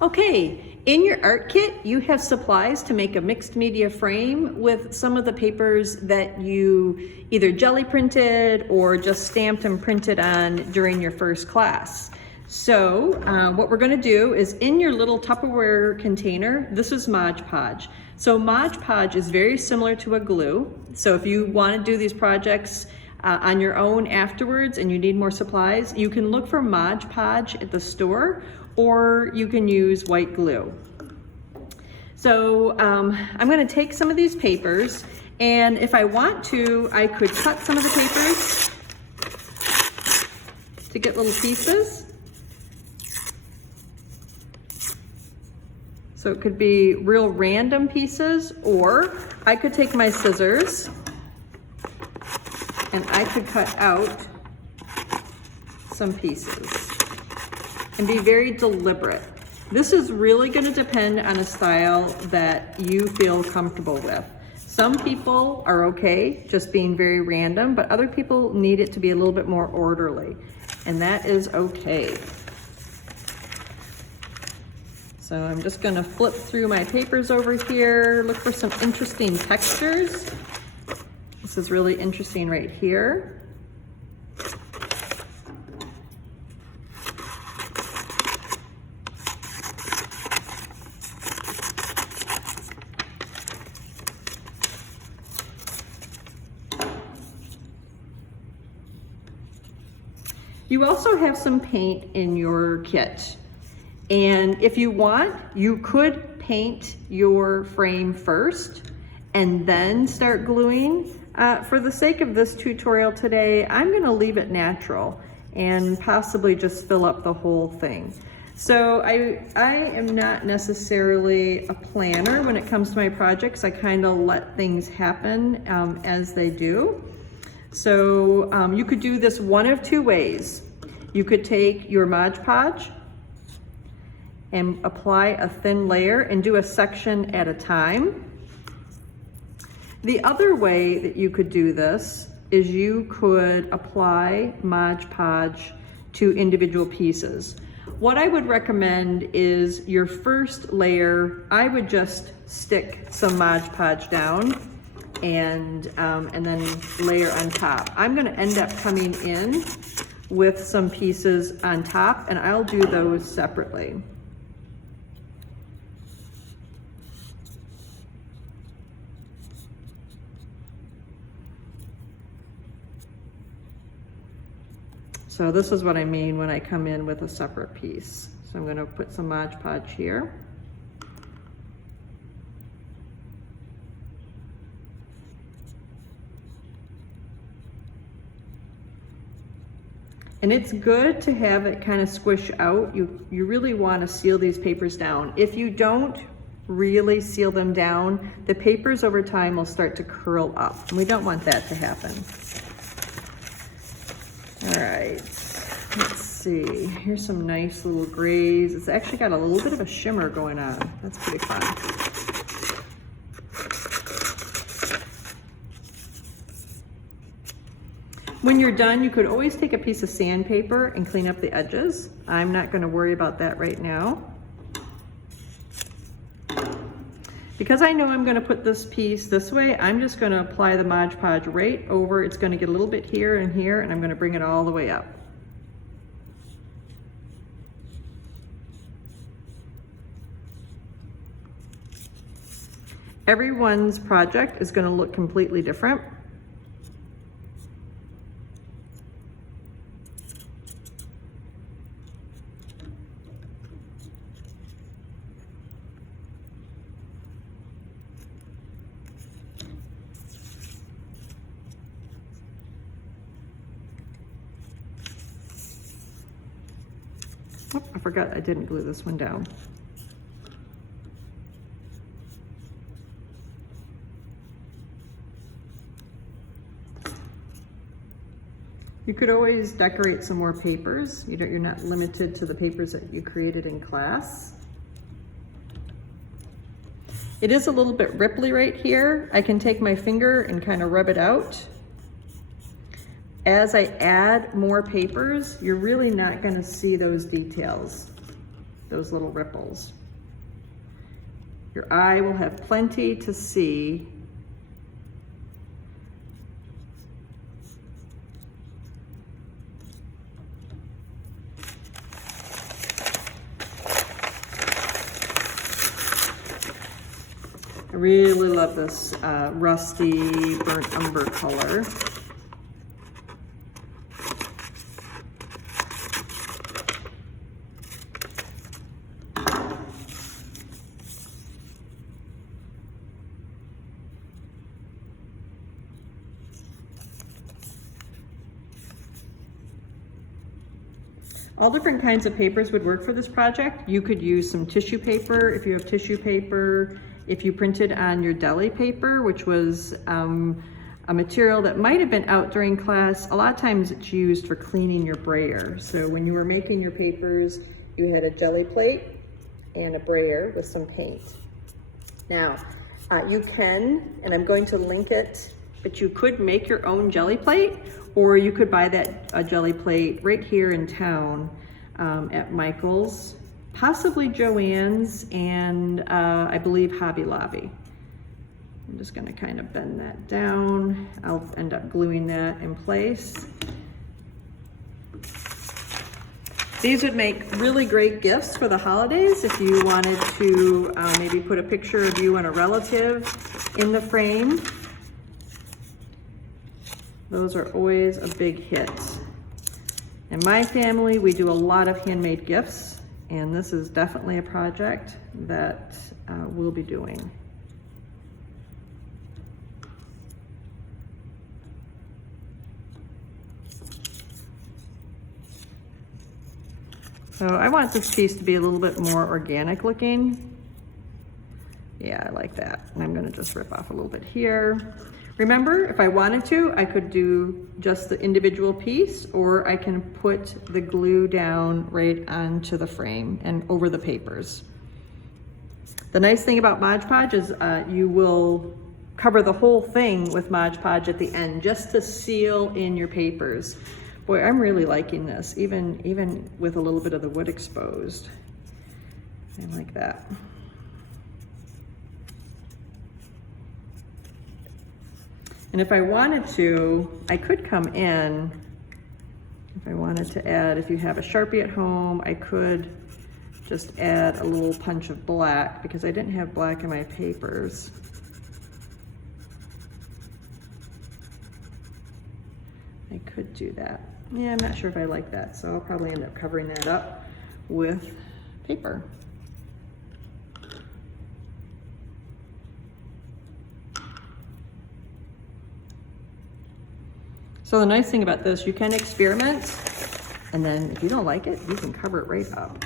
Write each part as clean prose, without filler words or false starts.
Okay, in your art kit, you have supplies to make a mixed media frame with some of the papers that you either jelly printed or just stamped and printed on during your first class. So what we're gonna do is in your little Tupperware container, this is Mod Podge. So Mod Podge is very similar to a glue. So if you wanna do these projects on your own afterwards and you need more supplies, you can look for Mod Podge at the store, or you can use white glue. So I'm gonna take some of these papers, and if I want to, I could cut some of the papers to get little pieces. So it could be real random pieces, or I could take my scissors and I could cut out some pieces and be very deliberate. This is really gonna depend on a style that you feel comfortable with. Some people are okay just being very random, but other people need it to be a little bit more orderly, and that is okay. So I'm just gonna flip through my papers over here, look for some interesting textures. This is really interesting right here. You also have some paint in your kit. And if you want, you could paint your frame first and then start gluing. For the sake of this tutorial today, I'm gonna leave it natural and possibly just fill up the whole thing. So I am not necessarily a planner when it comes to my projects. I kind of let things happen as they do. So you could do this one of two ways. You could take your Mod Podge and apply a thin layer and do a section at a time. The other way that you could do this is you could apply Mod Podge to individual pieces. What I would recommend is your first layer, I would just stick some Mod Podge down and then layer on top. I'm gonna end up coming in with some pieces on top, and I'll do those separately. So this is what I mean when I come in with a separate piece. So I'm gonna put some Mod Podge here. And it's good to have it kind of squish out. You really want to seal these papers down. If you don't really seal them down, the papers over time will start to curl up. And we don't want that to happen. All right, let's see. Here's some nice little grays. It's actually got a little bit of a shimmer going on. That's pretty fun. When you're done, you could always take a piece of sandpaper and clean up the edges. I'm not going to worry about that right now. Because I know I'm going to put this piece this way, I'm just going to apply the Mod Podge right over. It's going to get a little bit here and here, and I'm going to bring it all the way up. Everyone's project is going to look completely different. Oh, I forgot I didn't glue this one down. You could always decorate some more papers. You're not limited to the papers that you created in class. It is a little bit ripply right here. I can take my finger and kind of rub it out. As I add more papers, you're really not going to see those details. those little ripples. Your eye will have plenty to see. I really love this rusty burnt umber color. All different kinds of papers would work for this project. You could use some tissue paper if you have tissue paper. If you printed on your deli paper, which was a material that might have been out during class, a lot of times it's used for cleaning your brayer. So when you were making your papers, you had a jelly plate and a brayer with some paint. Now, you can, and I'm going to link it, but you could make your own jelly plate, or you could buy a jelly plate right here in town at Michael's, possibly Joann's, and I believe Hobby Lobby. I'm just gonna kind of bend that down. I'll end up gluing that in place. These would make really great gifts for the holidays if you wanted to maybe put a picture of you and a relative in the frame. Those are always a big hit. In my family, we do a lot of handmade gifts, and this is definitely a project that we'll be doing. So I want this piece to be a little bit more organic looking. Yeah, I like that. And I'm gonna just rip off a little bit here. Remember, if I wanted to, I could do just the individual piece, or I can put the glue down right onto the frame and over the papers. The nice thing about Mod Podge is you will cover the whole thing with Mod Podge at the end just to seal in your papers. Boy, I'm really liking this, even with a little bit of the wood exposed. I like that. And if I wanted to, I could come in, if I wanted to add, if you have a Sharpie at home, I could just add a little punch of black, because I didn't have black in my papers. I could do that. Yeah, I'm not sure if I like that, so I'll probably end up covering that up with paper. So the nice thing about this, you can experiment, and then if you don't like it, you can cover it right up.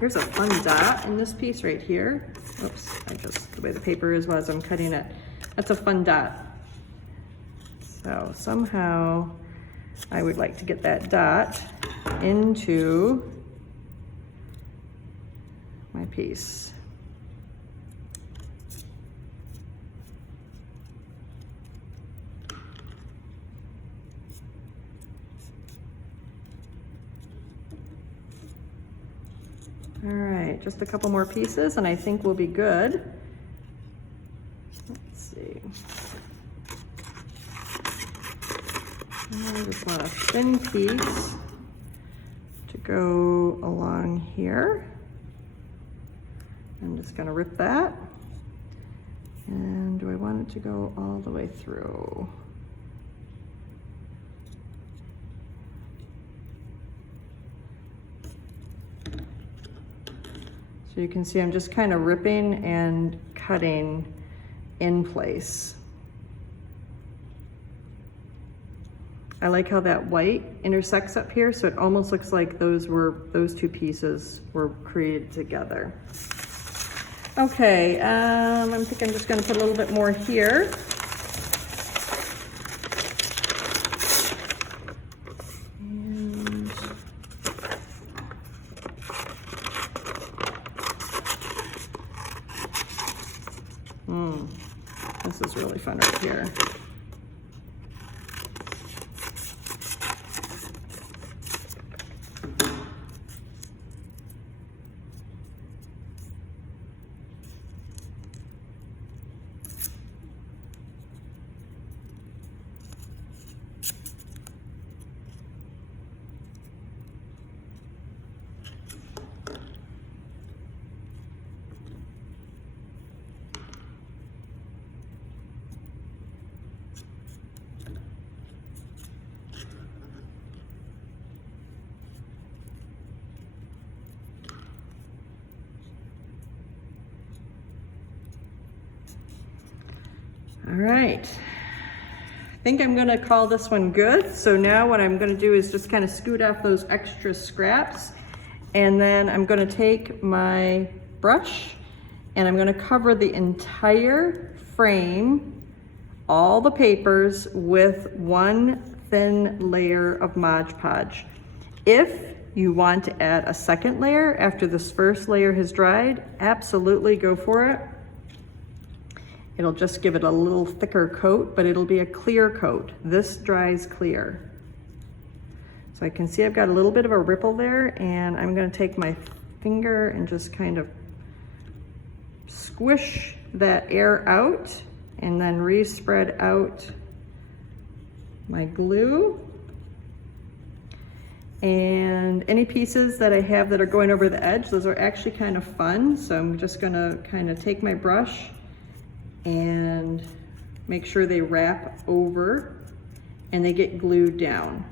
Here's a fun dot in this piece right here. Oops, the way the paper is as I'm cutting it. That's a fun dot. So somehow I would like to get that dot into my piece. All right, just a couple more pieces and I think we'll be good. Let's see. I just want a thin piece to go along here. I'm just gonna rip that. And do I want it to go all the way through? So you can see I'm just kind of ripping and cutting in place. I like how that white intersects up here, so it almost looks like those two pieces were created together. Okay, I think I'm just gonna put a little bit more here. This is really fun right here. All right. I think I'm gonna call this one good. So now what I'm gonna do is just kind of scoot off those extra scraps, and then I'm gonna take my brush and I'm gonna cover the entire frame, all the papers, with one thin layer of Mod Podge. If you want to add a second layer after this first layer has dried, absolutely go for it. It'll just give it a little thicker coat, but it'll be a clear coat. This dries clear. So I can see I've got a little bit of a ripple there, and I'm gonna take my finger and just kind of squish that air out and then re-spread out my glue. And any pieces that I have that are going over the edge, those are actually kind of fun. So I'm just gonna kind of take my brush and make sure they wrap over and they get glued down.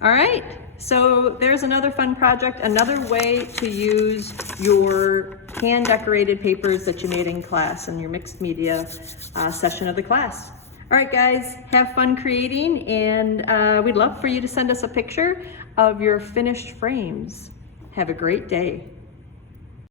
All right, so there's another fun project, another way to use your hand decorated papers that you made in class in your mixed media session of the class. All right, guys, have fun creating, and we'd love for you to send us a picture of your finished frames. Have a great day.